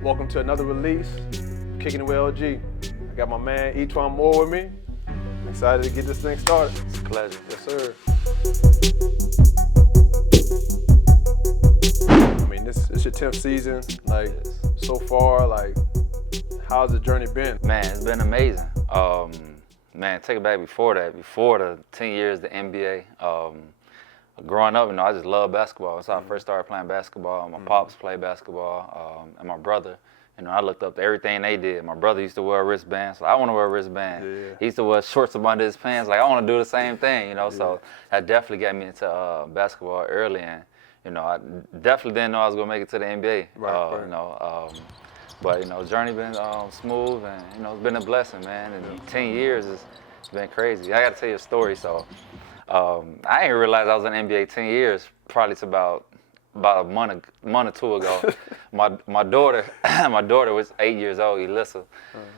Welcome to another release, Kickin It With LG. I got my man Etwan Moore with me. I'm excited to get this thing started. It's a pleasure. Yes, sir. I mean, this is your 10th season. Like, so far, like, how's the journey been? Man, it's been amazing. Man, take it back before that, before the 10 years, the NBA. Growing up, I just loved basketball. That's how I first started playing basketball. My pops played basketball, and my brother. I looked up to everything they did. My brother used to wear a wristband, so I want to wear a wristband. Yeah. He used to wear shorts up under his pants, like I want to do the same thing, So that definitely got me into basketball early, and I definitely didn't know I was gonna make it to the NBA. Right. But journey been smooth, and it's been a blessing, man. And 10 years has been crazy. I got to tell you a story. So I didn't realize I was in the NBA 10 years. Probably it's about a month or two ago. my daughter was 8 years old, Elissa.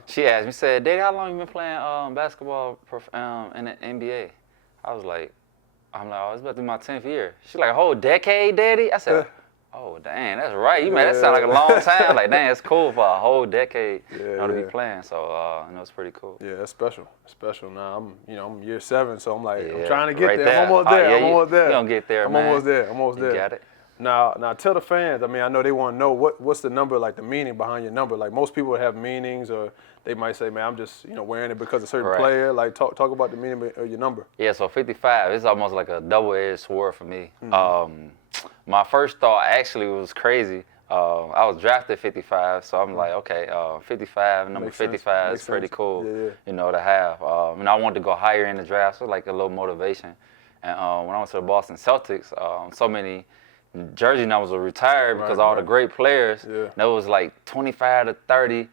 She asked me, said, "Daddy, how long you been playing basketball in the NBA?" I'm like, oh, it's about to be my 10th year. She's like, "A whole decade, Daddy?" I said, "Oh, dang, that's right. You that sound like a long time." Like, dang, it's cool for a whole decade to be playing. So, it's pretty cool. Yeah, that's special. It's special. Now I'm year 7, so I'm like, I'm trying to right get there. I'm almost there. I'm almost there. You gonna get there, man. I'm almost there. You got it. Now tell the fans. I mean, I know they want to know what's the number, like the meaning behind your number. Like most people have meanings, or they might say, "Man, I'm just wearing it because of a certain player." Like talk about the meaning of your number. Yeah, so 55. It's almost like a double-edged sword for me. My first thought actually was crazy. I was drafted 55, so I'm like, okay, 55, number Makes 55 sense. is pretty cool, Yeah. to have. And I wanted to go higher in the draft, so like a little motivation. And when I went to the Boston Celtics, so many jersey numbers were retired because all the great players, there was like 25 to 30,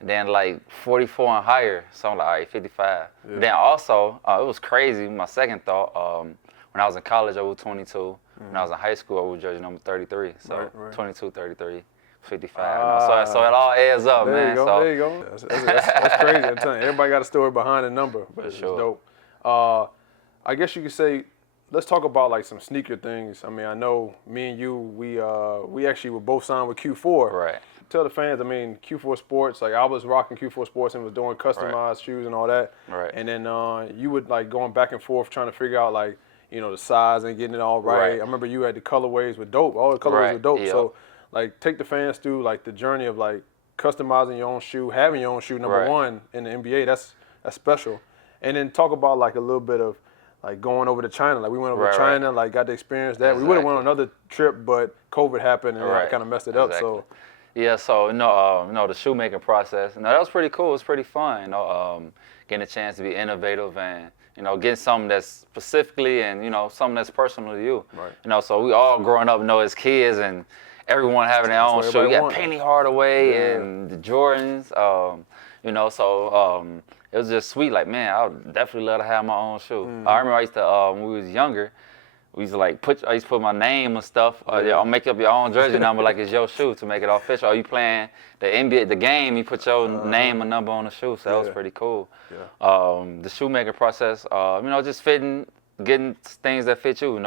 and then like 44 and higher. So I'm like, all right, 55. Yeah. Then also, it was crazy. My second thought, when I was in college, I was 22. When I was in high school, I was jersey number 33. So 22, 33, 55. So it all adds up, there man. You go, so, there you go. That's crazy. I'm telling you, everybody got a story behind a number, but it's dope. I guess you could say, let's talk about like some sneaker things. I mean, I know me and you, we actually were both signed with Q4. Right. Tell the fans, I mean, Q4 Sports, like I was rocking Q4 Sports and was doing customized shoes and all that. Right. And then you would like going back and forth trying to figure out like, the size and getting it all right. I remember you had the colorways were dope. All the colorways were dope. Yep. So like take the fans through like the journey of like customizing your own shoe, having your own shoe, number one in the NBA. That's special. And then talk about like a little bit of like going over to China. Like we went over to China, like got to experience that. We would have went on another trip, but COVID happened and that kind of messed it up. So yeah, so the shoemaking process, that was pretty cool. It was pretty fun, getting a chance to be innovative and getting something that's specifically and something that's personal to you. Right. So we all growing up, as kids and everyone having their own shoe. You got Penny Hardaway and the Jordans, so it was just sweet. Like, man, I would definitely love to have my own shoe. I remember I used to when we was younger. We used to I used to put my name and stuff. I'll make up your own jersey number like it's your shoe to make it official. Are you playing the NBA, the game? You put your name and number on the shoe, so that was pretty cool. Yeah. The shoemaking process, just getting things that fit you.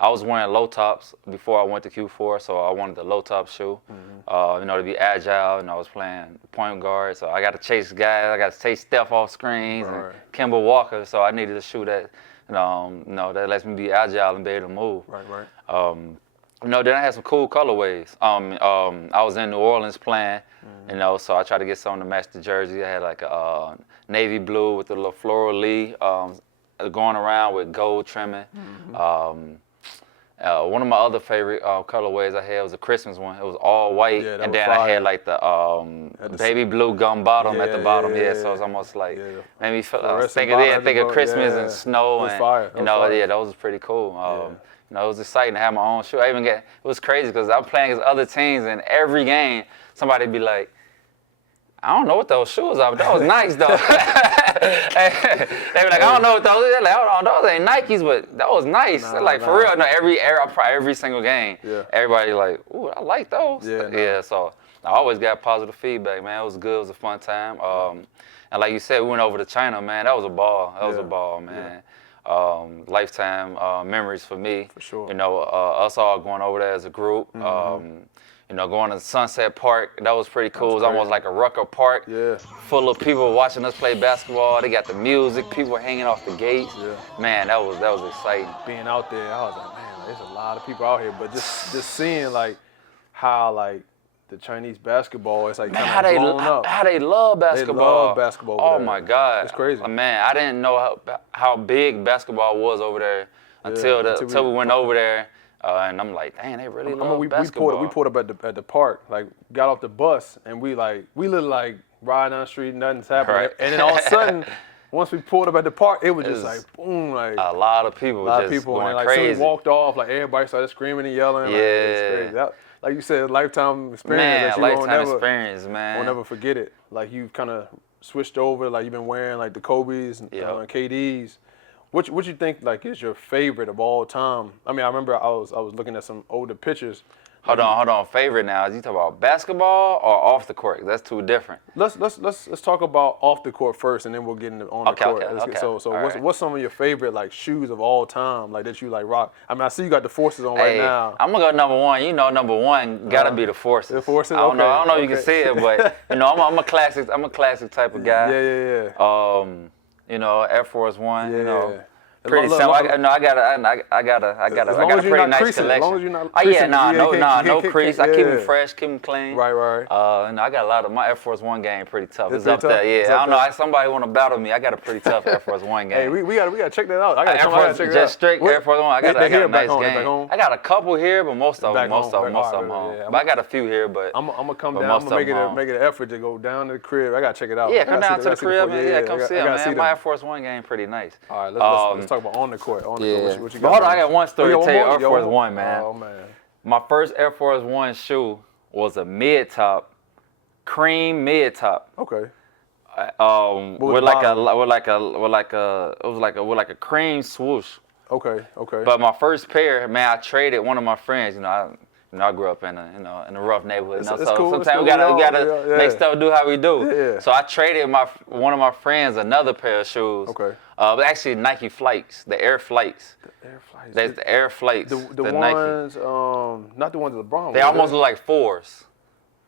I was wearing low tops before I went to Q4, so I wanted the low top shoe. To be agile. I was playing point guard, so I got to chase guys. I got to chase Steph off screens and Kemba Walker. So I needed a shoe that. That lets me be agile and be able to move. Right. Then I had some cool colorways. I was in New Orleans playing, so I tried to get something to match the jersey. I had like a navy blue with a little floral leaf going around with gold trimming. One of my other favorite colorways I had was a Christmas one. It was all white, and then I had like the baby blue gum bottom at the bottom. So it's almost like made me feel. I was thinking of Christmas and snow, and that was pretty cool. It was exciting to have my own shoe. It was crazy because I'm playing against other teams, and every game somebody'd be like, "I don't know what those shoes are, but that was nice though." They were like, "I don't know what those are." They're like, "Oh, those ain't Nikes, but that was nice." For real, every single game, everybody like, "Ooh, I like those." So I always got positive feedback, man. It was good. It was a fun time. And like you said, we went over to China, man. That was a ball. That was a ball, man. Lifetime memories for me. For sure. Us all going over there as a group. You know, going to Sunset Park, that was pretty cool. It was crazy. almost like a Rucker Park, full of people watching us play basketball. They got the music, people hanging off the gates. Man, that was exciting. Being out there, I was like, man, there's a lot of people out here. But just seeing like how like the Chinese basketball is like kind of blown up. How they love basketball. They love basketball. Oh my God, it's crazy. Man, I didn't know how big basketball was over there until we went over there. And I'm like, dang, they really love basketball. We pulled up at the park, like got off the bus, and we literally like riding down the street, nothing's happening. Right. And then all of a sudden, once we pulled up at the park, it was just like boom, like a lot of people going and like crazy. So we walked off, like everybody started screaming and yelling. Like, it's crazy. Like you said, lifetime experience. Man, lifetime experience, man. Won't never forget it. Like you've kind of switched over, like you've been wearing like the Kobe's and KD's. What you think like is your favorite of all time? I mean, I remember I was looking at some older pictures. Hold on. Favorite now? Is you talking about basketball or off the court? That's two different. Let's talk about off the court first, and then we'll get into on the court. Okay. So what's some of your favorite like shoes of all time, like that you like rock? I mean, I see you got the Forces on right now. I'm gonna go number one. You know, number one gotta be the Forces. The Forces. I don't know if you can see it, but you know, I'm a classic type of guy. Yeah. You know, Air Force One. You know. Pretty simple. I got a pretty nice collection. As long as you're not creasing. No crease. I keep them fresh, keep them clean. Right. And I got a lot of my Air Force One game pretty tough. It's up there. Yeah, I don't know. Somebody want to battle me. I got a pretty tough Air Force One game. Hey, we gotta check that out. I gotta check it out. Just straight Air Force One. I got a nice game. I got a couple here, but most of them home. But I got a few here, but I'm gonna come down. I'm gonna make it an effort to go down to the crib. I gotta check it out. Yeah, come down to the crib. Yeah, come see it, man. My Air Force One game pretty nice. All right, let's talk about on the court. What you got? But hold on, I got one story to tell you. Air Force One, man. Oh man. My first Air Force One shoe was a mid-top, cream mid-top. Okay. With like a cream swoosh. Okay. But my first pair, man, I traded one of my friends. I grew up in a rough neighborhood. So cool. Sometimes we gotta make stuff do how we do. Yeah. So I traded one of my friends another pair of shoes. Okay. But actually Nike Flights, the Air Flights. The Air Flights. That's the Air Flights. The ones, Nike. Not the ones that LeBron. They almost look like 4s.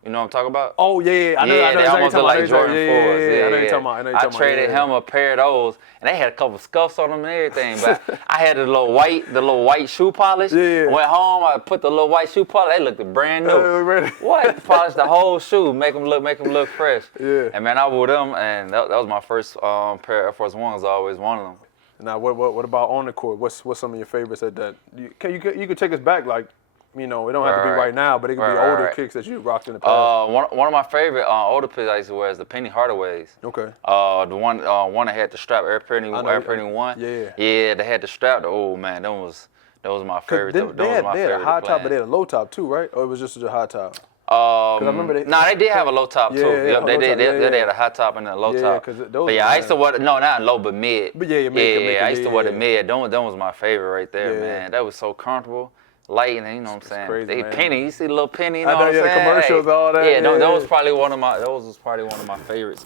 You know what I'm talking about? Oh yeah. I know. They almost look like Jordan 4s. Yeah, I know you're talking about. I traded him a pair of those, and they had a couple scuffs on them and everything. But I had the little white shoe polish. Yeah. Went home, I put the little white shoe polish. They looked brand new. What? Polished the whole shoe, make them look fresh. Yeah. And man, I wore them, and that was my first pair of Air Force Ones. I always wanted them. Now, what about on the court? What's some of your favorites that you could take us back like? You know, it don't have to be right now, but it could be older kicks that you rocked in the past. One of my favorite older picks I used to wear is the Penny Hardaways. Okay. The one that had the strap, Air Penny One. Yeah. Yeah, they had the strap. Oh man, that was my favorite. They had a high top, but they had a low top too, right? Or it was just a high top? I remember they did have a low top too. Yep, they had a high top and a low top. But yeah, I used to wear not low but mid. But I used to wear the mid. That was my favorite right there, man. That was so comfortable. Light, and you know what I'm saying? Crazy, they man. Penny, you see the little Penny, you know what I'm saying? saying? Commercials, all that. Yeah, that was probably one of my favorites.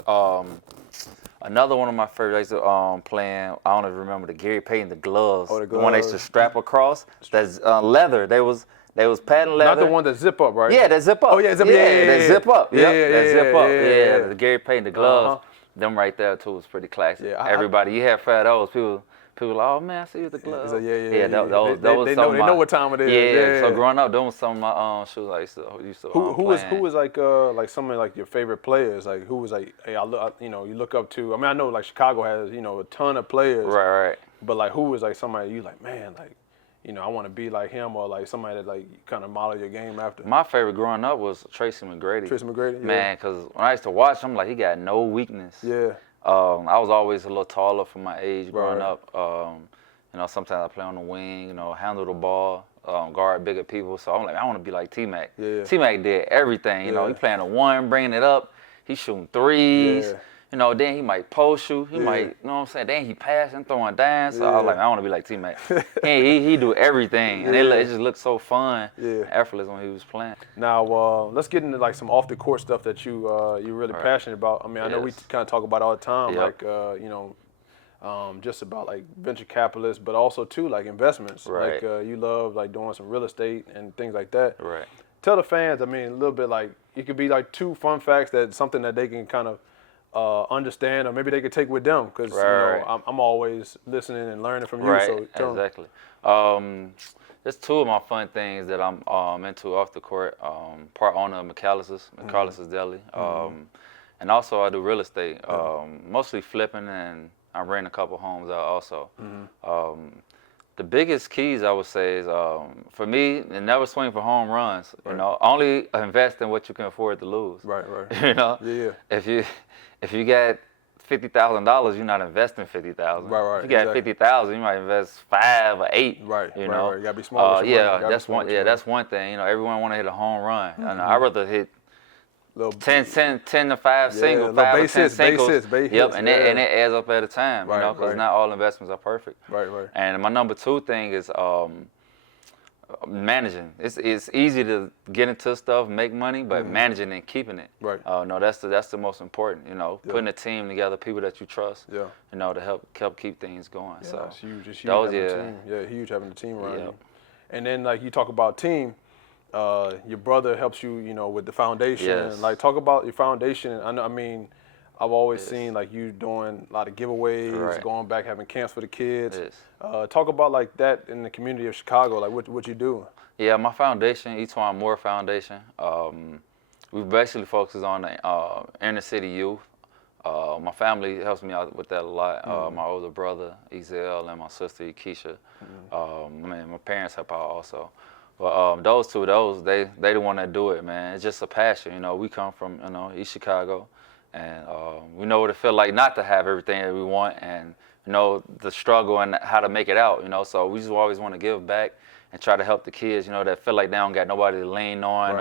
Another one of my favorites I used to playing, I don't even remember, the Gary Payton, the gloves. Oh, the gloves. The one they used to strap across. That's leather. They was patent leather. Not the one that zip up, right? Yeah, that zip up. Oh yeah, They zip up. Yeah, zip up. Yeah, the Gary Payton, the gloves. Them right there too was pretty classic. Yeah, everybody, you had fair those people like, oh man, I see you with the gloves. Yeah. They know what time it is. Yeah. So growing up, those were some of my shoes I used to Who was like some of like your favorite players? Like who was like, hey, you look up to? I mean, I know like Chicago has a ton of players. Right. But like who was like somebody you like, man, like I want to be like him, or like somebody that like kind of model your game after? My favorite growing up was Tracy McGrady. Yeah. Man, because when I used to watch him, like he got no weakness. Yeah. I was always a little taller for my age growing up. Sometimes I play on the wing, handle the ball, guard bigger people. So I'm like, I want to be like T-Mac. Yeah. T-Mac did everything. He playing a one, bringing it up. He shooting threes. Yeah. Then he might post shoot. He might, you know what I'm saying? Then he passing, throwing down. So I was like, I want to be like T-Mac. he do everything. And it just looked so fun, effortless when he was playing. Now, let's get into like some off the court stuff that you're really passionate about. I mean, I know we kind of talk about it all the time, like, just about like venture capitalists, but also too like investments. Right. Like you love like doing some real estate and things like that. Right. tell the fans, I mean, a little bit like, it could be like 2 fun facts that something that they can kind of understand, or maybe they could take with them, because I'm always listening and learning from you. Right, So exactly. There's 2 of my fun things that I'm into off the court. Part owner of McAllister's Deli, and also I do real estate, mostly flipping, and I rent a couple homes out also. The biggest keys I would say is, for me, never swing for home runs. You know, only invest in what you can afford to lose. Right. You know, If you got $50,000, you're not investing $50,000. Right. If you got $50,000, you might invest 5 or 8. Right. You know, You gotta be smart. With your money. That's one. Yeah, that's one thing. You know, everyone want to hit a home run, and I'd rather hit 10 to 5 singles, 5 or 10 singles. Yep, and it adds up at a time. You know, because not all investments are perfect. Right. And my number 2 thing is managing. It's easy to get into stuff, make money, but managing and keeping it. Right. No, that's the most important. You know, putting a team together, people that you trust. Yeah. You know, to help keep things going. Yeah, so that's huge. It's huge having a team. Yeah, huge having a team around you. And then like you talk about team. Your brother helps you, you know, with the foundation. Yes. Like, talk about your foundation. I mean, I've always seen like you doing a lot of giveaways, going back having camps for the kids. Talk about like that in the community of Chicago, like what you do. Yeah, my foundation, Etwan Moore Foundation. We basically focus on the inner city youth. My family helps me out with that a lot. My older brother, Ezel, and my sister, Keisha. My parents help out also. But those 2, they the one that do it, man. It's just a passion, you know. We come from, you know, East Chicago, and we know what it feels like not to have everything that we want, and you know the struggle and how to make it out, you know. So we just always want to give back and try to help the kids, you know, that feel like they don't got nobody to lean on,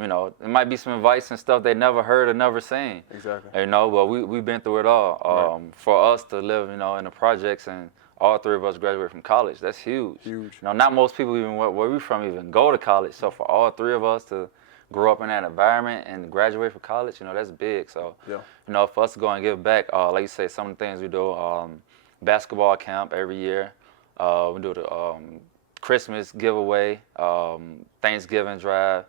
you know, it might be some advice and stuff they never heard or never seen. Exactly. You know, but we've been through it all. For us to live, you know, in the projects, and all 3 of us graduated from college. That's huge. Huge. You know, not most people even where we from even go to college. So for all 3 of us to grow up in that environment and graduate from college, you know, that's big. So, you know, for us to go and give back, like you say, some of the things we do, basketball camp every year. We do the Christmas giveaway, Thanksgiving drive.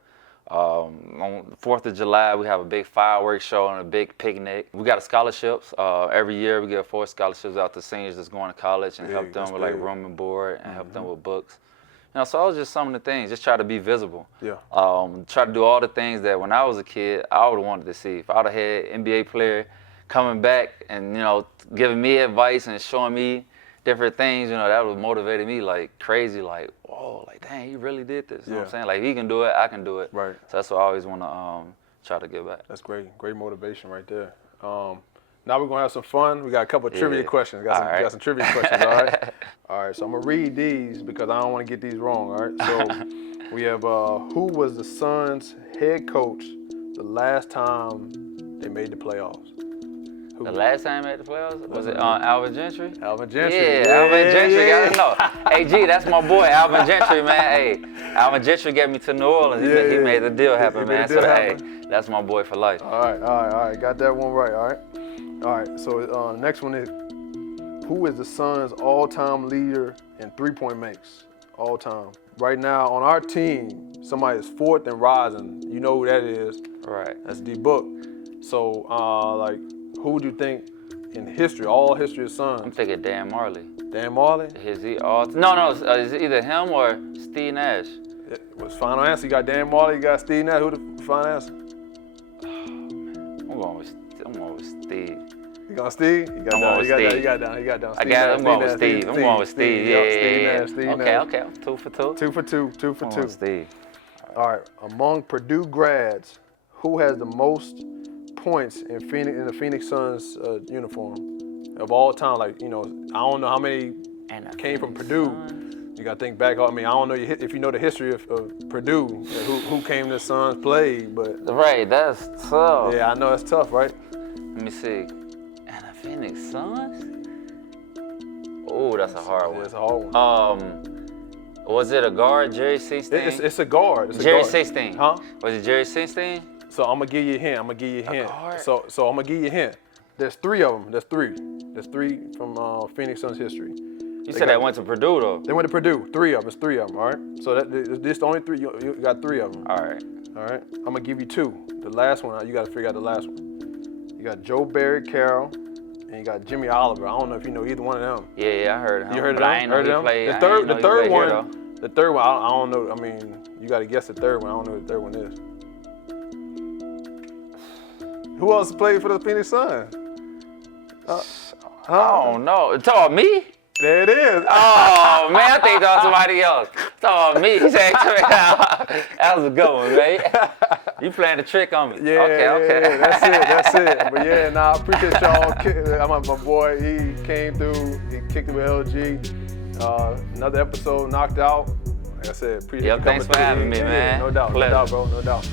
On the 4th of July, we have a big fireworks show and a big picnic. We got scholarships. Every year, we give 4 scholarships out to seniors that's going to college and help them with like room and board and help them with books. You know, so it was just some of the things. Just try to be visible. Try to do all the things that when I was a kid, I would have wanted to see. If I would have had an NBA player coming back and, you know, giving me advice and showing me different things, you know, that would have motivated me like crazy, like, whoa, like, dang, he really did this. You know what I'm saying? Like, if he can do it, I can do it. Right. So that's what I always want to try to give back. That's great. Great motivation right there. Now we're going to have some fun. We got a couple of trivia questions. Got some trivia questions, all right? All right, so I'm going to read these because I don't want to get these wrong, all right? So we have, who was the Suns' head coach the last time they made the playoffs? The last time they made the playoffs? Was it Alvin Gentry? Alvin Gentry. Yeah, Alvin Gentry. Gotta know. Hey, G, that's my boy, Alvin Gentry, man. Hey, Alvin Gentry got me to New Orleans. He made the deal happen, man. So, hey, that's my boy for life. All right. Got that one right, all right? All right, so next one is, who is the Suns' all-time leader in three-point makes? All time. Right now, on our team, somebody is 4th and rising. You know who that is. Right. That's D-Book. So, like, who would you think in history, all history of Suns? I'm thinking Dan Marley. Dan Marley? Is he all? No, it's either him or Steve Nash. What's the final answer? You got Dan Marley, you got Steve Nash. Who the final answer? I'm going with Steve. You going Steve? You got down. I'm going with Steve. I'm going with Steve. Yeah. Steve Nash. Okay. 2 for 2. 2 for 2. 2 for 2. Steve. All right. Among Purdue grads, who has the most points in the Phoenix Suns uniform of all time? Like, you know, I don't know how many came from Purdue. You got to think back. I mean, I don't know if you know the history of Purdue, who came to Suns played, but right, that's tough. Yeah, I know it's tough, right? Let me see. And the Phoenix Suns? Oh, that's a hard one. It's a hard one. Was it a guard, Jerry 16? It's a guard. Jerry 16. Huh? Was it Jerry 16? So I'm gonna give you a hint. So I'm gonna give you a hint. There's 3 of them. There's three from Phoenix Suns history. You said that went to Purdue though. They went to Purdue. 3 of them. It's 3 of them. All right. So this the only 3. You got 3 of them. All right. All right. I'm gonna give you 2. The last one, you got to figure out the last one. You got Joe Barry Carroll, and you got Jimmy Oliver. I don't know if you know either one of them. Yeah, I heard him. You heard of them? them? I ain't know he played. The third one. Here, the third one. I don't know. I mean, you got to guess the third one. I don't know what the third one is. Who else played for the Phoenix Suns? I don't know. It's all me? There it is. Oh, man, I think that was somebody else. It's all me. He said, that was a good one, man. You playing the trick on me. Yeah, okay. Yeah, that's it. But yeah, I appreciate y'all. My boy, he came through. He kicked it with LG. Another episode knocked out. Like I said, appreciate you coming thanks for having me, man. No doubt, Pleasure. no doubt, bro, no doubt.